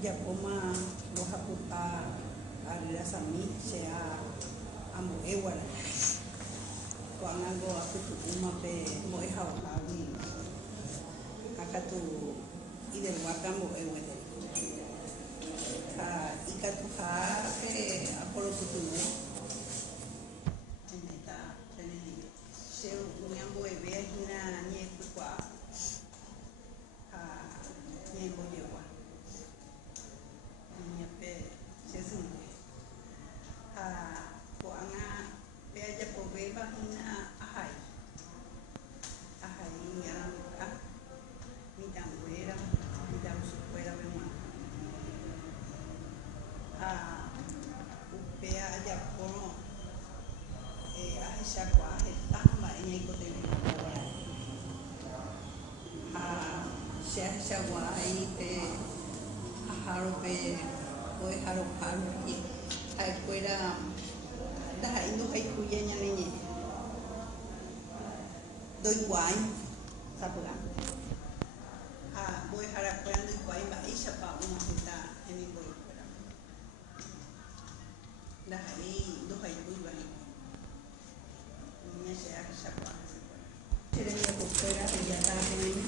Japoma rohaputa arirasami sea ambuewara kuangango akutu umape moehawahawi akatu idelwaka moewete ikatu pe aporotutume eneta teneni seu unyambo ebe hina nieku kwa niembo yewa niape sesunwe kuanga pe aja pobeba hina ahai yaramka midangwera midamsukwera bema upea aja kono ahisha kwa hetama enyekote bora ahisha wa pe aharo pe oi haro ki hai fuera da indo hai kuya nyane doi guai sapura